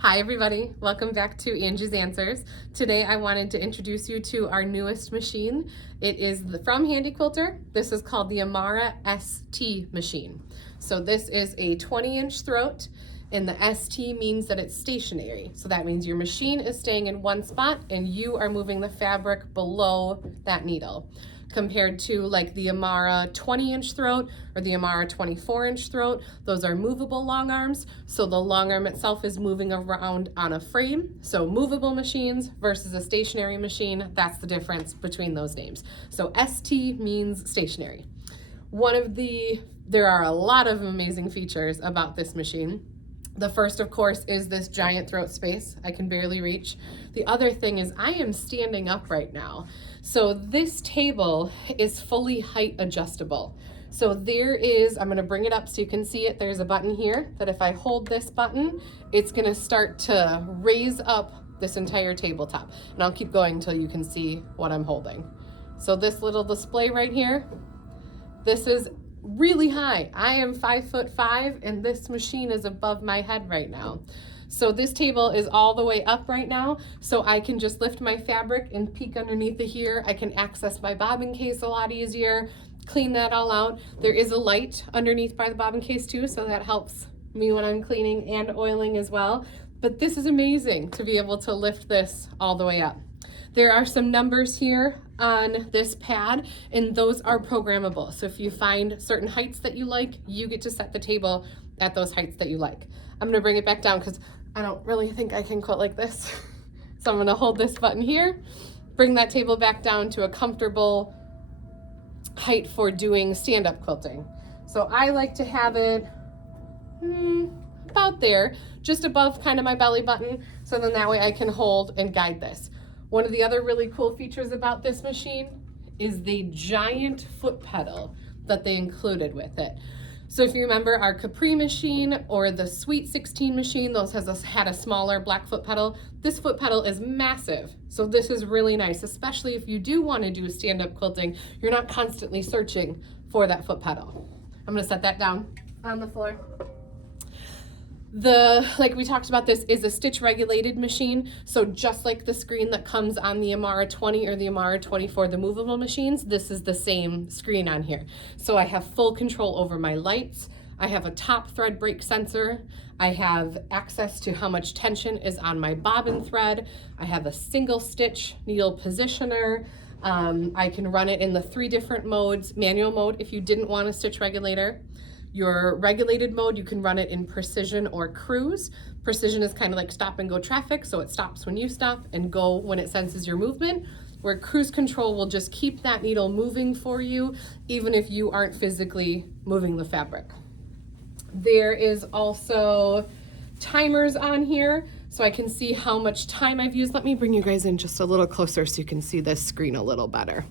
Hi everybody, welcome back to Angie's Answers. Today I wanted to introduce you to our newest machine. It is from Handi Quilter. This is called the Amara ST machine. So this is a 20-inch throat, and the ST means that it's stationary. So that means your machine is staying in one spot and you are moving the fabric below that needle, compared to like the Amara 20-inch throat or the Amara 24-inch throat. Those are movable long arms, so the long arm itself is moving around on a frame. So movable machines versus a stationary machine, that's the difference between those names. So ST means stationary. There are a lot of amazing features about this machine. The first, of course, is this giant throat space I can barely reach. The other thing is I am standing up right now. So this table is fully height adjustable. So I'm gonna bring it up so you can see it. There's a button here that if I hold this button, it's gonna start to raise up this entire tabletop. And I'll keep going until you can see what I'm holding. So this little display right here, this is really high. I am 5'5" and this machine is above my head right now. So this table is all the way up right now, so I can just lift my fabric and peek underneath it here. I can access my bobbin case a lot easier, clean that all out. There is a light underneath by the bobbin case too, so that helps me when I'm cleaning and oiling as well. But this is amazing to be able to lift this all the way up. There are some numbers here on this pad, and those are programmable. So if you find certain heights that you like, you get to set the table at those heights that you like. I'm gonna bring it back down because I don't really think I can quilt like this. So I'm gonna hold this button here, bring that table back down to a comfortable height for doing stand-up quilting. So I like to have it about there, just above kind of my belly button, so then that way I can hold and guide this. One of the other really cool features about this machine is the giant foot pedal that they included with it. So if you remember our Capri machine or the Sweet 16 machine, those had a smaller black foot pedal. This foot pedal is massive. So this is really nice, especially if you do want to do stand-up quilting. You're not constantly searching for that foot pedal. I'm gonna set that down on the floor. Like we talked about, this is a stitch regulated machine. So just like the screen that comes on the Amara 20 or the Amara 24, the movable machines, this is the same screen on here. So I have full control over my lights. I have a top thread break sensor. I have access to how much tension is on my bobbin thread. I have a single stitch needle positioner. I can run it in the 3 different modes. Manual mode if you didn't want a stitch regulator. Your regulated mode, you can run it in precision or cruise. Precision is kind of like stop and go traffic, so it stops when you stop and go when it senses your movement, where cruise control will just keep that needle moving for you, even if you aren't physically moving the fabric. There is also timers on here, so I can see how much time I've used. Let me bring you guys in just a little closer so you can see this screen a little better.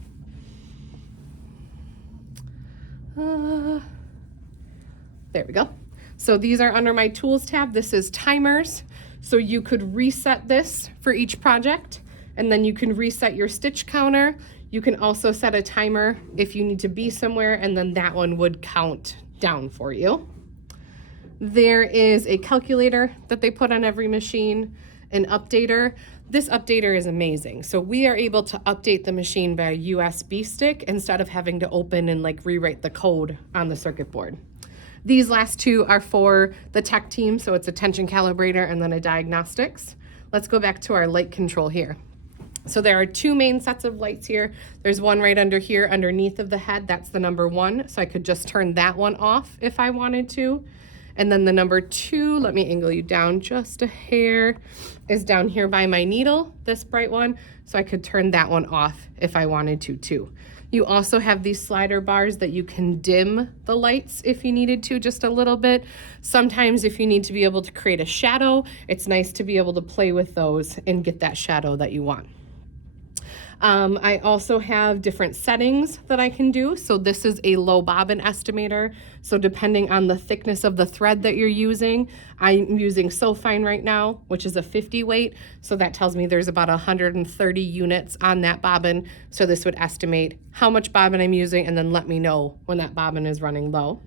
There we go. So these are under my tools tab. This is timers. So you could reset this for each project, and then you can reset your stitch counter. You can also set a timer if you need to be somewhere, and then that one would count down for you. There is a calculator that they put on every machine, an updater. This updater is amazing. So we are able to update the machine by a USB stick instead of having to open and like rewrite the code on the circuit board. These last 2 are for the tech team, so it's a tension calibrator and then a diagnostics. Let's go back to our light control here. So there are 2 main sets of lights here. There's one right under here, underneath of the head. That's the number 1, so I could just turn that one off if I wanted to. And then the number 2, let me angle you down just a hair, is down here by my needle, this bright one, so I could turn that one off if I wanted to too. You also have these slider bars that you can dim the lights if you needed to just a little bit. Sometimes if you need to be able to create a shadow, it's nice to be able to play with those and get that shadow that you want. I also have different settings that I can do. So this is a low bobbin estimator. So depending on the thickness of the thread that you're using, I'm using So Fine right now, which is a 50 weight. So that tells me there's about 130 units on that bobbin. So this would estimate how much bobbin I'm using and then let me know when that bobbin is running low.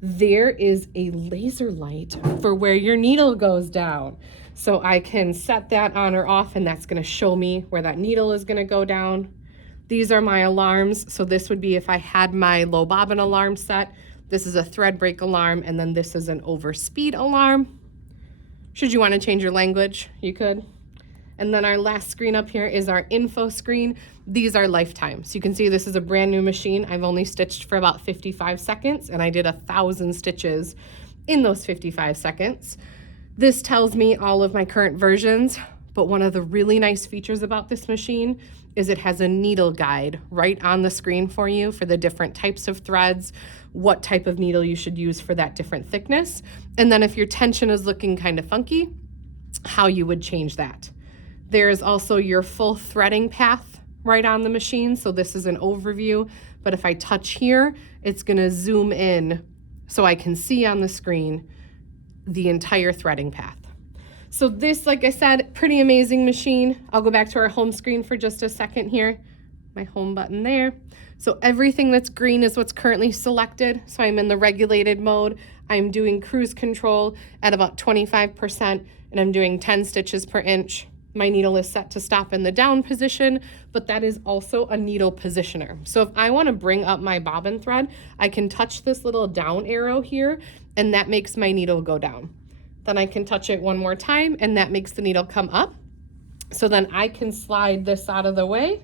there is a laser light for where your needle goes down. So I can set that on or off, and that's gonna show me where that needle is gonna go down. These are my alarms. So this would be if I had my low bobbin alarm set. This is a thread break alarm, and then this is an overspeed alarm. Should you want to change your language, you could. And then our last screen up here is our info screen. These are lifetime. So you can see this is a brand new machine. I've only stitched for about 55 seconds, and I did 1,000 stitches in those 55 seconds. This tells me all of my current versions, but one of the really nice features about this machine is it has a needle guide right on the screen for you for the different types of threads, what type of needle you should use for that different thickness. And then if your tension is looking kind of funky, how you would change that. There is also your full threading path right on the machine. So this is an overview, but if I touch here, it's gonna zoom in so I can see on the screen the entire threading path. So this, like I said, pretty amazing machine. I'll go back to our home screen for just a second here. My home button there. So everything that's green is what's currently selected. So I'm in the regulated mode. I'm doing cruise control at about 25%, and I'm doing 10 stitches per inch. My needle is set to stop in the down position, but that is also a needle positioner. So if I want to bring up my bobbin thread, I can touch this little down arrow here, and that makes my needle go down. Then I can touch it one more time, and that makes the needle come up. So then I can slide this out of the way.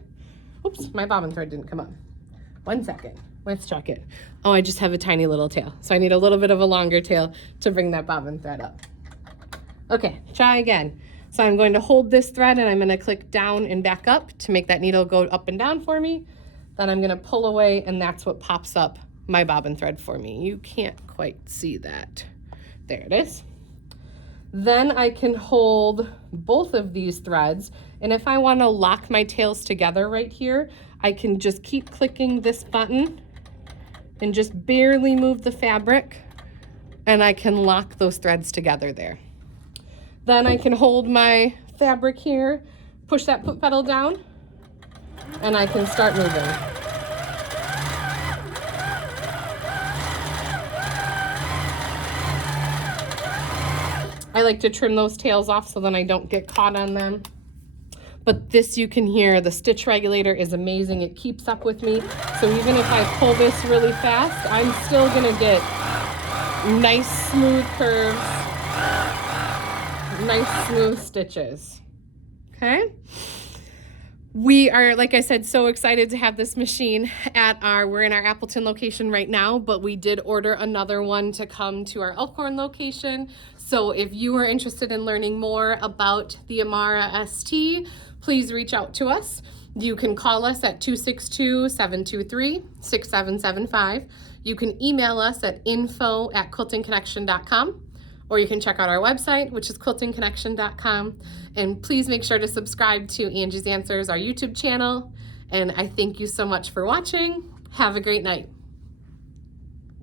Oops, my bobbin thread didn't come up. 1 second, let's check it. Oh, I just have a tiny little tail. So I need a little bit of a longer tail to bring that bobbin thread up. Okay, try again. So I'm going to hold this thread, and I'm gonna click down and back up to make that needle go up and down for me. Then I'm gonna pull away, and that's what pops up my bobbin thread for me. You can't quite see that. There it is. Then I can hold both of these threads, and if I want to lock my tails together right here, I can just keep clicking this button and just barely move the fabric, and I can lock those threads together there. Then I can hold my fabric here, push that foot pedal down, and I can start moving. I like to trim those tails off so then I don't get caught on them. But this, you can hear the stitch regulator is amazing. It keeps up with me. So even if I pull this really fast, I'm still gonna get nice smooth curves, nice smooth stitches, okay? We are, like I said, so excited to have this machine we're in our Appleton location right now, but we did order another one to come to our Elkhorn location. So if you are interested in learning more about the Amara ST, please reach out to us. You can call us at 262-723-6775. You can email us at info@quiltingconnection.com. Or you can check out our website, which is quiltingconnection.com. And please make sure to subscribe to Angie's Answers, our YouTube channel. And I thank you so much for watching. Have a great night.